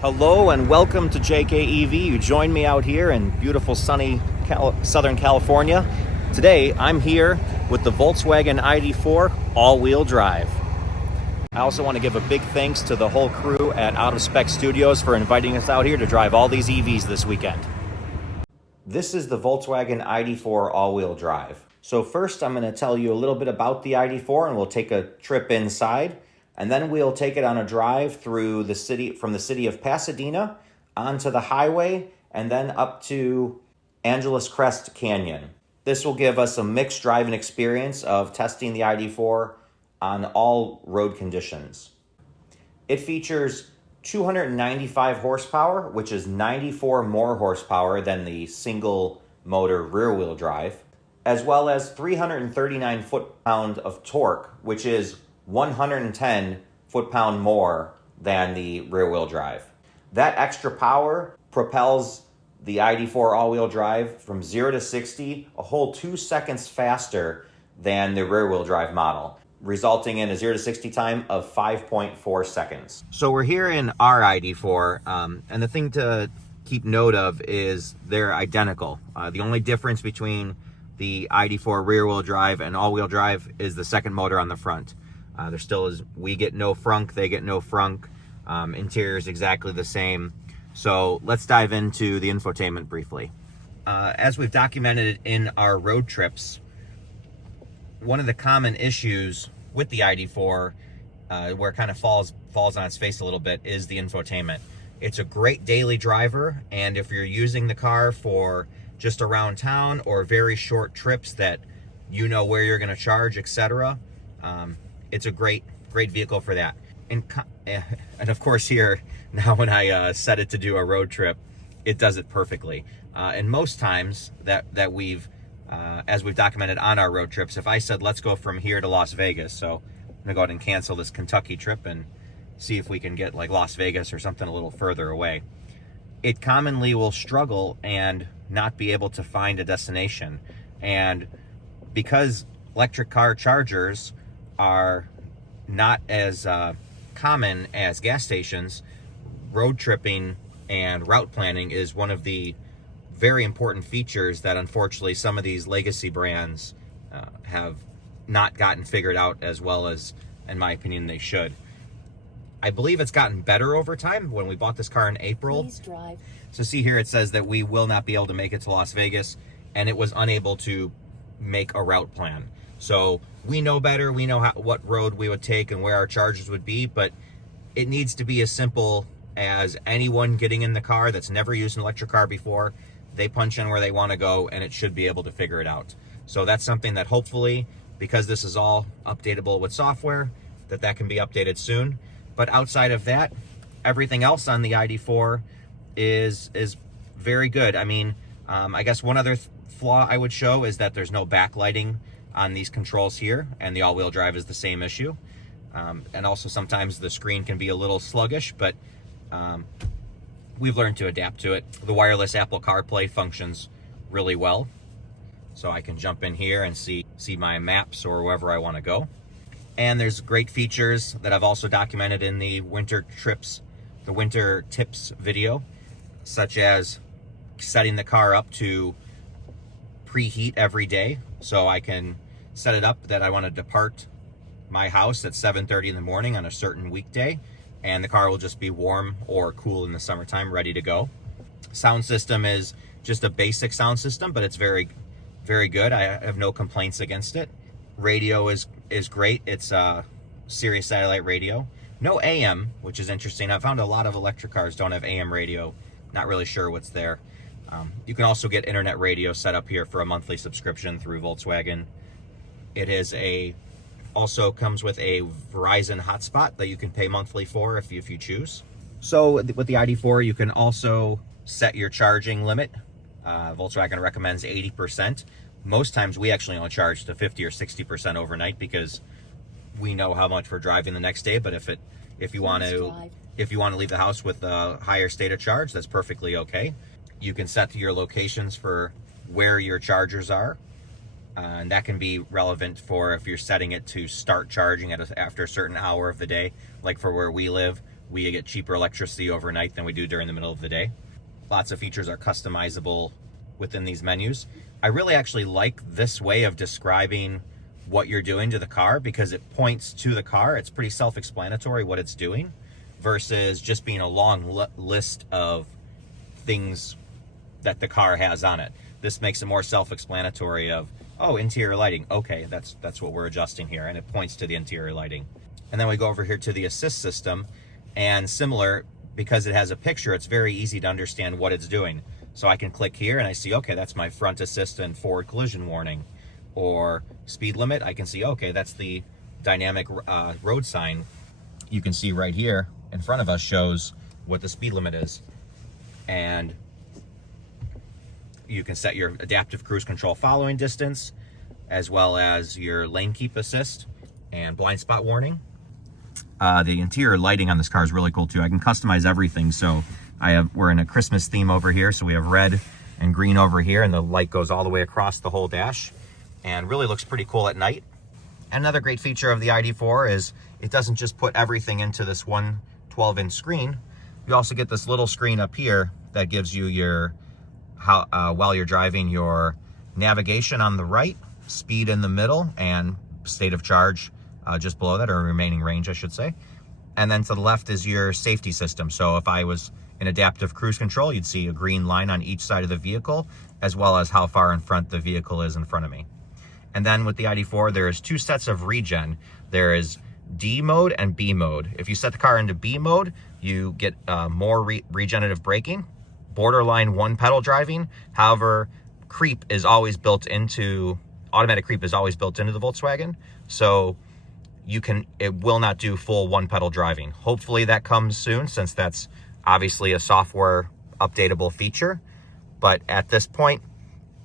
Hello and welcome to JKEV. You joined me out here in beautiful sunny Southern California. Today I'm here with the Volkswagen ID.4 all-wheel drive. I also want to give a big thanks to the whole crew at Out of Spec Studios for inviting us out here to drive all these EVs this weekend. This is the Volkswagen ID.4 all-wheel drive. So first I'm going to tell you a little bit about the ID.4 and we'll take a trip inside. And then we'll take it on a drive through the city, from the city of Pasadena onto the highway and then up to Angeles Crest Canyon. This will give us a mixed driving experience of testing the ID.4 on all road conditions. It features 295 horsepower, which is 94 more horsepower than the single motor rear wheel drive, as well as 339 foot-pound of torque, which is 110 foot-pound more than the rear-wheel drive. That extra power propels the ID.4 all-wheel drive from 0 to 60 a whole 2 seconds faster than the rear-wheel drive model, resulting in a 0 to 60 time of 5.4 seconds. So we're here in our ID.4, and the thing to keep note of is they're identical. The only difference between the ID.4 rear-wheel drive and all-wheel drive is the second motor on the front. There still is, we get no frunk, they get no frunk. Interior is exactly the same. So let's dive into the infotainment briefly. As we've documented in our road trips, one of the common issues with the ID.4, where it kind of falls on its face a little bit, is the infotainment. It's a great daily driver, and if you're using the car for just around town or very short trips that you know where you're going to charge, etc., it's a great vehicle for that. And of course here, now when I set it to do a road trip, it does it perfectly. And most times that we've, as we've documented on our road trips, if I said, let's go from here to Las Vegas, so I'm gonna go ahead and cancel this Kentucky trip and see if we can get like Las Vegas or something a little further away, it commonly will struggle and not be able to find a destination. And because electric car chargers are not as common as gas stations, road tripping and route planning is one of the very important features that unfortunately some of these legacy brands have not gotten figured out as well as, in my opinion, they should. I believe it's gotten better over time. When we bought this car in April, so see here it says that we will not be able to make it to Las Vegas, and it was unable to make a route plan. So we know better, we know what road we would take and where our chargers would be, but it needs to be as simple as anyone getting in the car that's never used an electric car before, they punch in where they want to go and it should be able to figure it out. So that's something that hopefully, because this is all updatable with software, that can be updated soon. But outside of that, everything else on the ID.4 is very good. I mean, I guess one other flaw I would show is that there's no backlighting on these controls here, and the all-wheel drive is the same issue. And also sometimes the screen can be a little sluggish, but we've learned to adapt to it. The wireless Apple CarPlay functions really well, so I can jump in here and see my maps or wherever I want to go. And there's great features that I've also documented in the winter tips video, such as setting the car up to preheat every day. So I can set it up that I want to depart my house at 7:30 in the morning on a certain weekday, and the car will just be warm or cool in the summertime, ready to go. Sound system is just a basic sound system, but it's very, very good. I have no complaints against it. Radio is great. It's a Sirius satellite radio. No AM, which is interesting. I found a lot of electric cars don't have AM radio. Not really sure what's there. You can also get internet radio set up here for a monthly subscription through Volkswagen. It is also comes with a Verizon hotspot that you can pay monthly for if you choose. So with the ID.4, you can also set your charging limit. Volkswagen recommends 80%. Most times we actually only charge to 50 or 60% overnight because we know how much we're driving the next day. But if you want to leave the house with a higher state of charge, that's perfectly okay. You can set your locations for where your chargers are. And that can be relevant for if you're setting it to start charging after a certain hour of the day, like for where we live, we get cheaper electricity overnight than we do during the middle of the day. Lots of features are customizable within these menus. I really actually like this way of describing what you're doing to the car because it points to the car. It's pretty self-explanatory what it's doing versus just being a long list of things that the car has on it. This makes it more self-explanatory of, oh, interior lighting. Okay, that's what we're adjusting here, and it points to the interior lighting. And then we go over here to the assist system, and similar, because it has a picture, it's very easy to understand what it's doing. So I can click here and I see, okay, that's my front assist and forward collision warning. Or speed limit, I can see, okay, that's the dynamic road sign. You can see right here in front of us shows what the speed limit is. And you can set your adaptive cruise control following distance, as well as your lane keep assist and blind spot warning. The interior lighting on this car is really cool too. I can customize everything. So we're in a Christmas theme over here. So we have red and green over here, and the light goes all the way across the whole dash and really looks pretty cool at night. Another great feature of the ID.4 is it doesn't just put everything into this one 12-inch screen. You also get this little screen up here that gives you your while you're driving, your navigation on the right, speed in the middle, and state of charge just below that, or remaining range, I should say. And then to the left is your safety system. So if I was in adaptive cruise control, you'd see a green line on each side of the vehicle, as well as how far in front the vehicle is in front of me. And then with the ID.4, there's two sets of regen. There is D mode and B mode. If you set the car into B mode, you get more regenerative braking, borderline one pedal driving. However, automatic creep is always built into the Volkswagen. So it will not do full one pedal driving. Hopefully that comes soon, since that's obviously a software updatable feature. But at this point,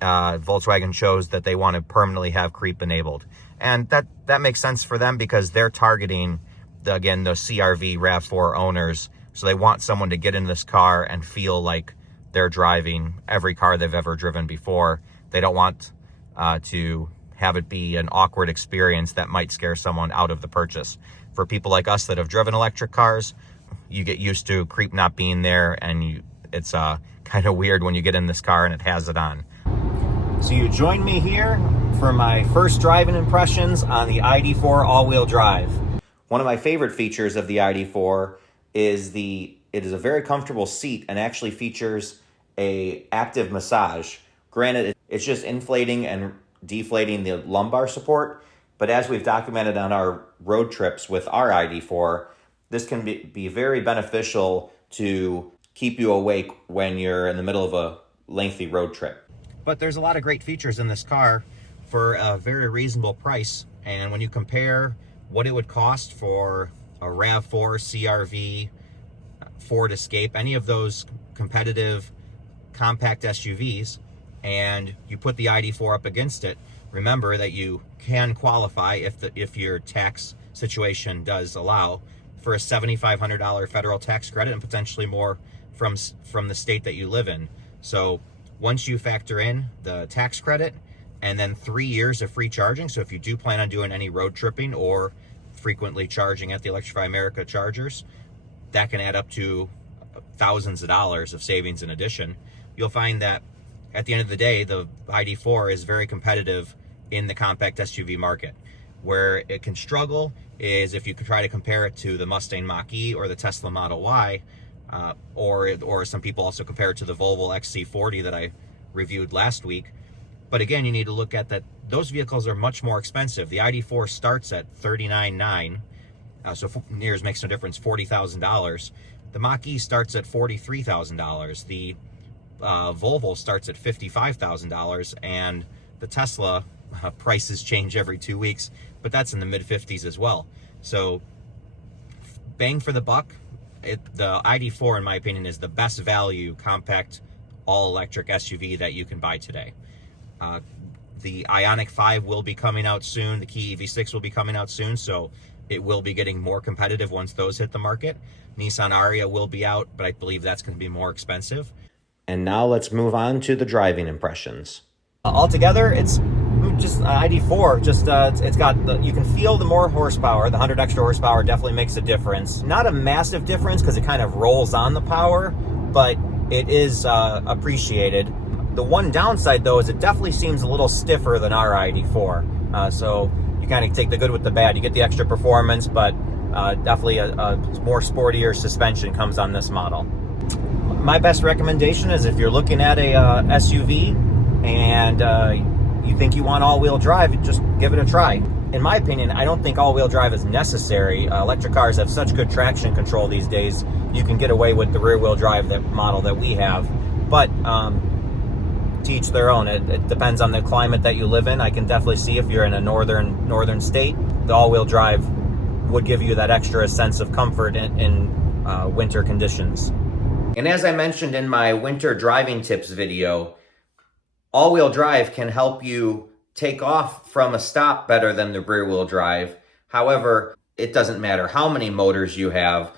Volkswagen shows that they want to permanently have creep enabled. And that makes sense for them because they're targeting, the CRV RAV4 owners. So they want someone to get in this car and feel like they're driving every car they've ever driven before. They don't want to have it be an awkward experience that might scare someone out of the purchase. For people like us that have driven electric cars, you get used to creep not being there, and it's kind of weird when you get in this car and it has it on. So you join me here for my first driving impressions on the ID.4 all-wheel drive. One of my favorite features of the ID.4 is it is a very comfortable seat and actually features a active massage. Granted, it's just inflating and deflating the lumbar support, but as we've documented on our road trips with our ID.4, this can be very beneficial to keep you awake when you're in the middle of a lengthy road trip. But there's a lot of great features in this car for a very reasonable price. And when you compare what it would cost for a RAV4, CRV, Ford Escape, any of those competitive compact SUVs, and you put the ID.4 up against it, remember that you can qualify, if your tax situation does allow, for a $7,500 federal tax credit and potentially more from the state that you live in. So once you factor in the tax credit and then 3 years of free charging, so if you do plan on doing any road tripping or frequently charging at the Electrify America chargers, that can add up to thousands of dollars of savings in addition. You'll find that at the end of the day, the ID.4 is very competitive in the compact SUV market. Where it can struggle is if you could try to compare it to the Mustang Mach-E or the Tesla Model Y, or some people also compare it to the Volvo XC40 that I reviewed last week. But again, you need to look at that those vehicles are much more expensive. The ID.4 starts at $39,900, so years makes no difference, $40,000. The Mach-E starts at $43,000. The Volvo starts at $55,000, and the Tesla prices change every 2 weeks, but that's in the mid-50s as well. So bang for the buck, the ID.4, in my opinion, is the best value compact all-electric SUV that you can buy today. The Ioniq 5 will be coming out soon. The Kia EV6 will be coming out soon, so it will be getting more competitive once those hit the market. Nissan Ariya will be out, but I believe that's going to be more expensive. And now let's move on to the driving impressions. Altogether, it's just ID.4, just it's got you can feel the more horsepower. The 100 extra horsepower definitely makes a difference. Not a massive difference because it kind of rolls on the power, but it is appreciated. The one downside though is it definitely seems a little stiffer than our ID.4. So you kind of take the good with the bad. You get the extra performance, but definitely a more sportier suspension comes on this model. My best recommendation is if you're looking at a SUV and you think you want all-wheel drive, just give it a try. In my opinion, I don't think all-wheel drive is necessary. Electric cars have such good traction control these days, you can get away with the rear-wheel drive model that we have. But to each their own. It depends on the climate that you live in. I can definitely see if you're in a northern state, the all-wheel drive would give you that extra sense of comfort in winter conditions. And as I mentioned in my winter driving tips video, all-wheel drive can help you take off from a stop better than the rear-wheel drive. However, it doesn't matter how many motors you have,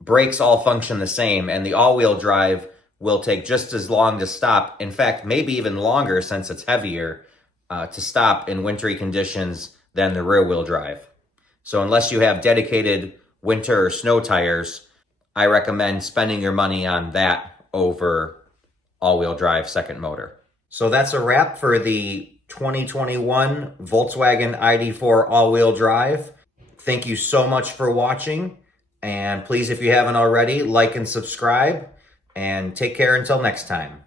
brakes all function the same, and the all-wheel drive will take just as long to stop. In fact, maybe even longer since it's heavier to stop in wintry conditions than the rear-wheel drive. So unless you have dedicated winter or snow tires, I recommend spending your money on that over all-wheel drive second motor. So that's a wrap for the 2021 Volkswagen ID.4 all-wheel drive. Thank you so much for watching. And please, if you haven't already, like and subscribe. And take care until next time.